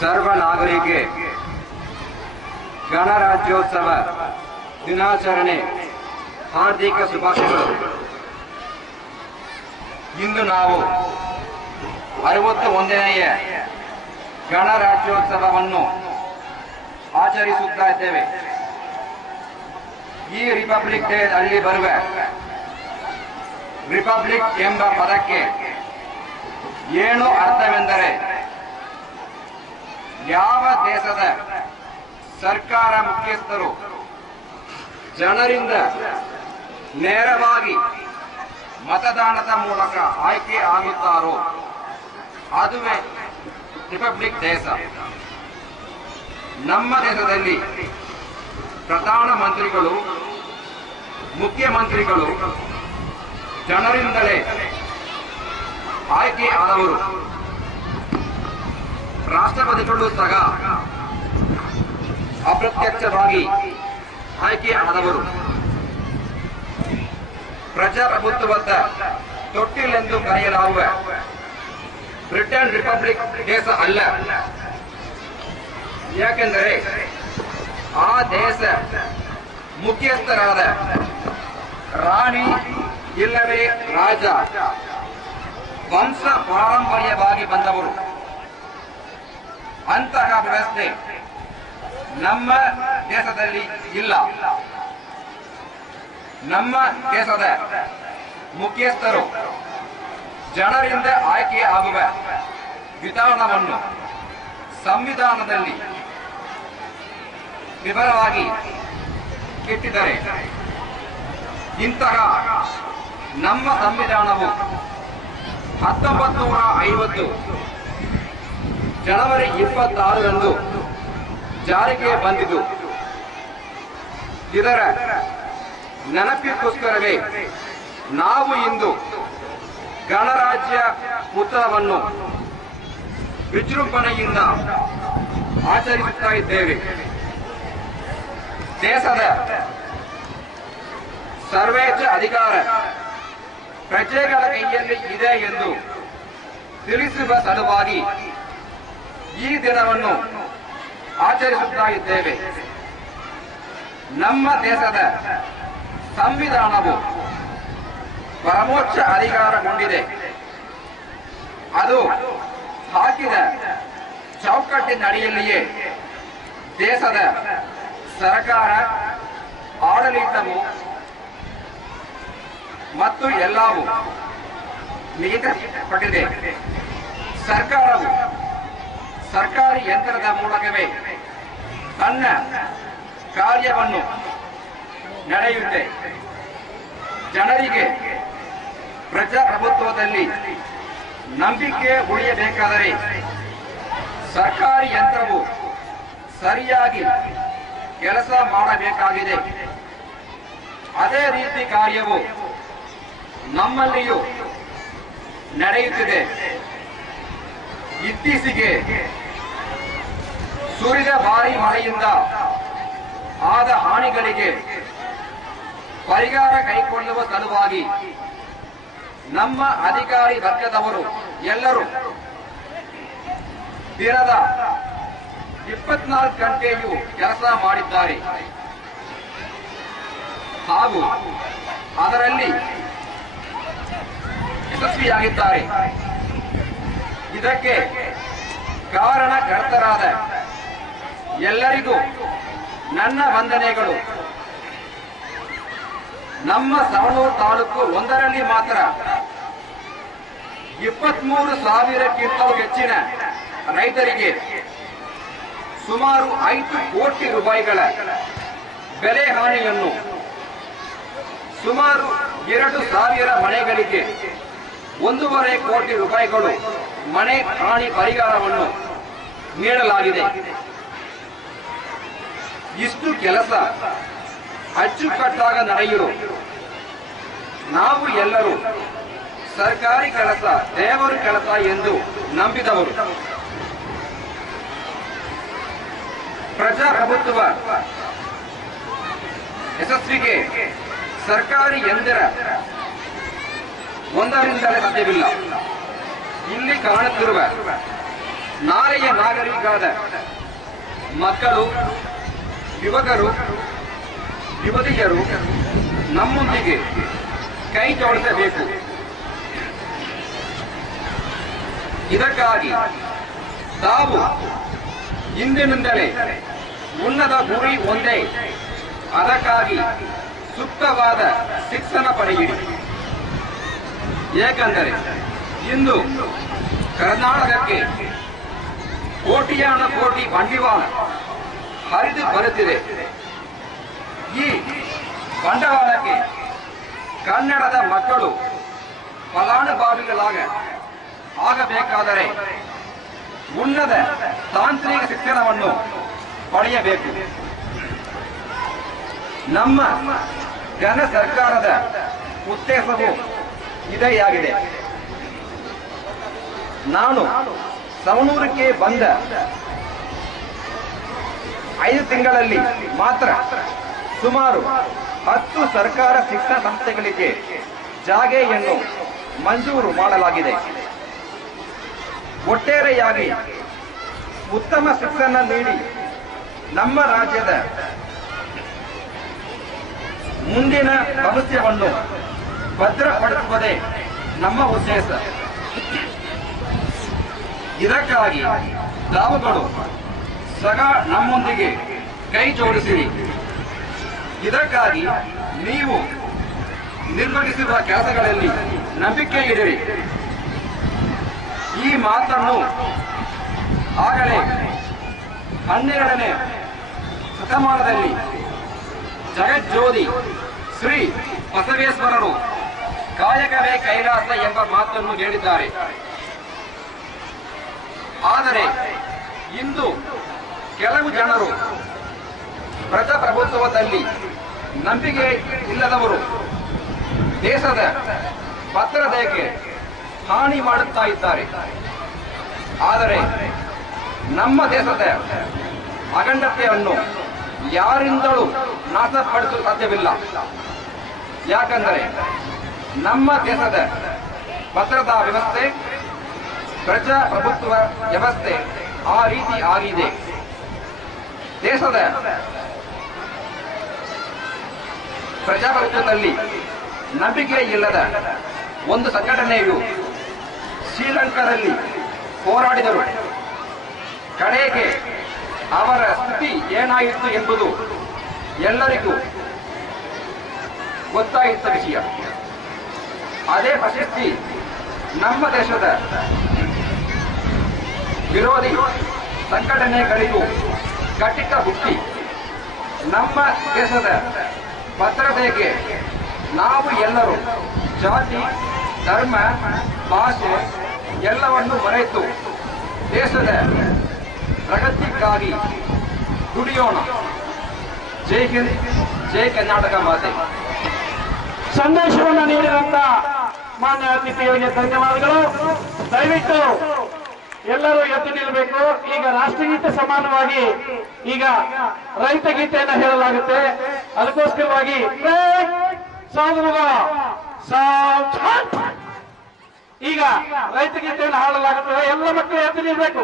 सर्व नागरिके गणराज्योत्सव दिनाचರಣೆ हार्दिक ಶುಭಾಶಯಗಳು। ಇಂದು ನಾವು 61ನೇ ಗಣರಾಜ್ಯೋತ್ಸವವನ್ನು ಆಚರಿಸುತ್ತಾ ಇದ್ದೇವೆ। ಈ ರಿಪಬ್ಲಿಕ್ ಡೇ ಅಲ್ಲಿ ಬರುವ ರಿಪಬ್ಲಿಕ್ ಎಂಬ ಪದಕ್ಕೆ ಏನು ಅರ್ಥವೆಂದರೆ ಯಾವ ದೇಶದ ಸರ್ಕಾರ ಮುಖ್ಯಸ್ಥರು ಜನರಿಂದ ನೇರವಾಗಿ ಮತದಾನದ ಮೂಲಕ ಆಯ್ಕೆ ಆಗುತ್ತಾರೋ ಅದುವೇ ರಿಪಬ್ಲಿಕ್ ದೇಶ। ನಮ್ಮ ದೇಶದಲ್ಲಿ ಪ್ರಧಾನಮಂತ್ರಿಗಳು ಮುಖ್ಯಮಂತ್ರಿಗಳು ಜನರಿಂದಲೇ ಆಯ್ಕೆ ಆದವರು। ರಾಷ್ಟ್ರಪತಿಗಳು ಸಹ ಅಪ್ರತ್ಯಕ್ಷವಾಗಿ ಆಯ್ಕೆ ಆದವರು। ಪ್ರಜಾಪ್ರಭುತ್ವದ ತೊಟ್ಟಿಲೆಂದು ಕರೆಯಲಾಗುವ ಬ್ರಿಟನ್ ರಿಪಬ್ಲಿಕ್ ದೇಶ ಅಲ್ಲ, ಯಾಕೆಂದರೆ ಆ ದೇಶ ಮುಖ್ಯಸ್ಥರಾದ ರಾಣಿ ಇಲ್ಲವೇ ರಾಜ ವಂಶ ಪಾರಂಪರ್ಯವಾಗಿ ಬಂದವರು। ಅಂತಹ ವ್ಯವಸ್ಥೆ ನಮ್ಮ ದೇಶದಲ್ಲಿ ಇಲ್ಲ। ನಮ್ಮ ದೇಶದ ಮುಖ್ಯಸ್ಥರು ಜನರಿಂದ ಆಯ್ಕೆ ಆಗುವ ವಿಧಾನವನ್ನು ಸಂವಿಧಾನದಲ್ಲಿ ವಿವರವಾಗಿ ಇಟ್ಟಿದ್ದಾರೆ। ಇಂತಹ ನಮ್ಮ ಸಂವಿಧಾನವು 1950 ಜನವರಿ 26ರಂದು ಜಾರಿಗೆ ಬಂದಿತು। ಇದರ ನೆನಪಿಗೋಸ್ಕರವೇ ನಾವು ಇಂದು ಗಣರಾಜ್ಯ ಉತ್ಸವವನ್ನು ವಿಜೃಂಭಣೆಯಿಂದ ಆಚರಿಸುತ್ತಾ ಇದ್ದೇವೆ। ದೇಶದ ಸರ್ವೋಚ್ಚ ಅಧಿಕಾರ ಪ್ರಜೆಗಳ ಕೈಯಲ್ಲಿ ಇದೆ ಎಂದು ತಿಳಿಸುವ ಸಲುವಾಗಿ ಈ ದಿನವನ್ನು ಆಚರಿಸುತ್ತಾ ಇದ್ದೇವೆ। ನಮ್ಮ ದೇಶದ ಸಂವಿಧಾನವು ಪರಮೋಚ್ಚ ಅಧಿಕಾರ ಹೊಂದಿದೆ। ಅದು ಹಾಕಿದ ಚೌಕಟ್ಟಿನಡಿಯಲ್ಲಿಯೇ ದೇಶದ ಸರ್ಕಾರ ಆಡಳಿತವು ಮತ್ತು ಎಲ್ಲವೂ ನಿಗದಿಪಟ್ಟಿದೆ। ಸರ್ಕಾರವು ಸರ್ಕಾರಿ ಯಂತ್ರದ ಮೂಲಕವೇ ತನ್ನ ಕಾರ್ಯವನ್ನು ನಡೆಯುತ್ತೆ। ಜನರಿಗೆ ಪ್ರಜಾಪ್ರಭುತ್ವದಲ್ಲಿ ನಂಬಿಕೆ ಉಳಿಯಬೇಕಾದರೆ ಸರ್ಕಾರಿ ಯಂತ್ರವು ಸರಿಯಾಗಿ ಕೆಲಸ ಮಾಡಬೇಕಾಗಿದೆ। ಅದೇ ರೀತಿ ಕಾರ್ಯವು ನಮ್ಮಲ್ಲಿಯೂ ನಡೆಯುತ್ತಿದೆ। ಇತ್ತೀಚೆಗೆ ಸುರಿದ ಭಾರೀ ಮಳೆಯಿಂದ ಆದ ಹಾನಿಗಳಿಗೆ ಪರಿಹಾರ ಕೈಗೊಳ್ಳುವ ಸಲುವಾಗಿ ನಮ್ಮ ಅಧಿಕಾರಿ ವರ್ಗದವರು ಎಲ್ಲರೂ ದಿನದ 24 ಗಂಟೆಯೂ ಕೆಲಸ ಮಾಡಿದ್ದಾರೆ ಹಾಗೂ ಅದರಲ್ಲಿ ಯಶಸ್ವಿಯಾಗಿದ್ದಾರೆ। ಇದಕ್ಕೆ ಕಾರಣಕರ್ತರಾದ ಎಲ್ಲರಿಗೂ ನನ್ನ ವಂದನೆಗಳು। ನಮ್ಮ ಸವಣೂರು ತಾಲೂಕು ಒಂದರಲ್ಲಿ ಮಾತ್ರ 23,000ಕ್ಕಿಂತ ಹೆಚ್ಚಿನ ರೈತರಿಗೆ ಸುಮಾರು 5 ಕೋಟಿ ರೂಪಾಯಿಗಳ ಬೆಳೆ ಹಾನಿಯನ್ನು, ಸುಮಾರು 2,000 ಮನೆಗಳಿಗೆ 1.5 ಕೋಟಿ ರೂಪಾಯಿಗಳು ಮನೆ ಹಾನಿ ಪರಿಹಾರವನ್ನು ನೀಡಲಾಗಿದೆ। ಇಷ್ಟು ಕೆಲಸ ಅಚ್ಚುಕಟ್ಟಾಗಿ ನಡೆಯಲು ನಾವು ಎಲ್ಲರೂ ಸರ್ಕಾರಿ ಕೆಲಸ ದೇವರ ಕೆಲಸ ಎಂದು ನಂಬಿದವರು। ಪ್ರಜಾಪ್ರಭುತ್ವ ಯಶಸ್ವಿಗೆ ಸರ್ಕಾರಿ ಯಂತ್ರ ಒಂದರಿಂದಲೇ ಸಾಧ್ಯವಿಲ್ಲ। ಇಲ್ಲಿ ಕಾಣುತ್ತಿರುವ ನಾಳೆಯ ನಾಗರಿಕರಾದ ಮಕ್ಕಳು, ಯುವಕರು, ಯುವತಿಯರು ನಮ್ಮೊಂದಿಗೆ ಕೈ ಜೋಡಿಸಬೇಕು. ಇದಕ್ಕಾಗಿ ತಾವು ಇಂದಿನಿಂದಲೇ ಉನ್ನತ ಗುರಿ ಒಂದೇ. ಅದಕ್ಕಾಗಿ ಸೂಕ್ತವಾದ ಶಿಕ್ಷಣ ಪಡೆಯಿರಿ. ಏಕೆಂದರೆ ಇಂದು ಕರ್ನಾಟಕಕ್ಕೆ ಕೋಟಿಯಾನ ಕೋಟಿ ಬಂಡವಾಳ ಹರಿದು ಬರುತ್ತಿದೆ. ಈ ಬಂಡವಾಳಕ್ಕೆ ಕನ್ನಡದ ಮಕ್ಕಳು ಆಗಬೇಕಾದರೆ ಉನ್ನತ ತಾಂತ್ರಿಕ ಶಿಕ್ಷಣವನ್ನು ಪಡೆಯಬೇಕು. ನಮ್ಮ ಜನ ಸರ್ಕಾರದ ಉದ್ದೇಶವು ಇದೇ. ನಾನು ಸವಣೂರಕ್ಕೆ ಬಂದ 5 ತಿಂಗಳಲ್ಲಿ ಮಾತ್ರ ಸುಮಾರು 10 ಸರ್ಕಾರ ಶಿಕ್ಷಣ ಸಂಸ್ಥೆಗಳಿಗೆ ಜಾಗೆಯನ್ನು ಮಂಜೂರು ಮಾಡಲಾಗಿದೆ. ಒಟ್ಟಾರೆಯಾಗಿ ಉತ್ತಮ ಶಿಕ್ಷಣ ನೀಡಿ ನಮ್ಮ ರಾಜ್ಯದ ಮುಂದಿನ ಭವಿಷ್ಯವನ್ನು ಭದ್ರಪಡಿಸುವುದೇ ನಮ್ಮ ಉದ್ದೇಶ. ಇದಕ್ಕಾಗಿ ತಾವುಗಳು ಸದಾ ನಮ್ಮೊಂದಿಗೆ ಕೈ ಜೋಡಿಸಿರಿ. ಇದಕ್ಕಾಗಿ ನೀವು ನಿರ್ವಹಿಸುವ ಕೆಲಸಗಳಲ್ಲಿ ನಂಬಿಕೆ ಇಡಿರಿ. ಈ ಮಾತನ್ನು ಆಗಲೇ 12ನೇ ಶತಮಾನದಲ್ಲಿ ಜಗಜ್ಯೋತಿ ಶ್ರೀ ಬಸವೇಶ್ವರರು ಕಾಯಕವೇ ಕೈಲಾಸ ಎಂಬ ಮಾತನ್ನು ಹೇಳಿದ್ದಾರೆ. ಆದರೆ ಇಂದು ಕೆಲವು ಜನರು ಪ್ರಜಾಪ್ರಭುತ್ವದಲ್ಲಿ ನಂಬಿಕೆ ಇಲ್ಲದವರು ದೇಶದ ಭದ್ರತೆಗೆ ಹಾನಿ ಮಾಡುತ್ತಾ ಇದ್ದಾರೆ. ಆದರೆ ನಮ್ಮ ದೇಶದ ಅಖಂಡತೆಯನ್ನು ಯಾರಿಂದಲೂ ನಾಶಪಡಿಸಲು ಸಾಧ್ಯವಿಲ್ಲ. ಯಾಕಂದರೆ ನಮ್ಮ ದೇಶದ ಭದ್ರತಾ ವ್ಯವಸ್ಥೆ, ಪ್ರಜಾಪ್ರಭುತ್ವ ವ್ಯವಸ್ಥೆ ಆ ರೀತಿ ಆಗಿದೆ. ದೇಶದ ಪ್ರಜಾಪ್ರಭುತ್ವದಲ್ಲಿ ನಂಬಿಕೆ ಇಲ್ಲದ ಒಂದು ಸಂಘಟನೆಯು ಶ್ರೀಲಂಕಾದಲ್ಲಿ ಹೋರಾಡಿದರು. ಕಡೆಗೆ ಅವರ ಸ್ಥಿತಿ ಏನಾಯಿತು ಎಂಬುದು ಎಲ್ಲರಿಗೂ ಗೊತ್ತಾಯಿತ ವಿಷಯ. ಅದೇ ಪ್ರಶಸ್ತಿ ನಮ್ಮ ದೇಶದ ವಿರೋಧಿ ಸಂಘಟನೆಗಳಿಗೂ ಕಟ್ಟಿಟ್ಟ ಬುತ್ತಿ. ನಮ್ಮ ದೇಶದ ಭದ್ರತೆಗೆ ನಾವು ಎಲ್ಲರೂ ಜಾತಿ, ಧರ್ಮ, ಭಾಷೆ ಎಲ್ಲವನ್ನು ಮರೆತು ದೇಶದ ಪ್ರಗತಿಗಾಗಿ ದುಡಿಯೋಣ. ಜೈ ಹಿಂದ್, ಜೈ ಕರ್ನಾಟಕ ಮಾತೆ. ಸಂದೇಶವನ್ನು ನೀಡಿದಂತ ಮಾನ್ಯ ಅತಿಥಿಯವರಿಗೆ ಧನ್ಯವಾದಗಳು. ದಯವಿಟ್ಟು ಎಲ್ಲರೂ ಎದ್ದು ನಿಲ್ಲಬೇಕು. ಈಗ ರಾಷ್ಟ್ರಗೀತೆ ಸಮಾನವಾಗಿ ಈಗ ರೈತ ಗೀತೆಯನ್ನು ಹೇಳಲಾಗುತ್ತೆ. ಅದಕ್ಕೋಸ್ಕರವಾಗಿ ಈಗ ರೈತ ಗೀತೆಯನ್ನು ಹಾಡಲಾಗುತ್ತದೆ. ಎಲ್ಲ ಮಕ್ಕಳು ಎದ್ದು ನಿಲ್ಲಬೇಕು.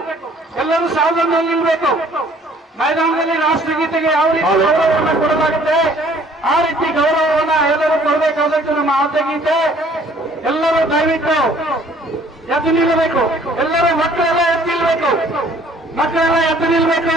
ಎಲ್ಲರೂ ಸಾಧನೆಯಲ್ಲಿ ನಿಲ್ಲಬೇಕು. ಮೈದಾನದಲ್ಲಿ ರಾಷ್ಟ್ರಗೀತೆಗೆ ಯಾವ ರೀತಿ ಗೌರವವನ್ನು ಕೊಡಲಾಗುತ್ತೆ ಆ ರೀತಿ ಗೌರವವನ್ನು ಎಲ್ಲರೂ ಕೊಡಬೇಕಾದಂತೆ ನಮ್ಮ ಆದ್ಯ ಗೀತೆ. ಎಲ್ಲರೂ ದಯವಿಟ್ಟು ಎದ್ದು ನಿಲ್ಲಬೇಕು. ಎಲ್ಲರೂ ಮಕ್ಕಳೆಲ್ಲ ಎದ್ದು ನಿಲ್ಲಬೇಕು. ಮಕ್ಕಳೆಲ್ಲ ಎದ್ದು ನಿಲ್ಲಬೇಕು.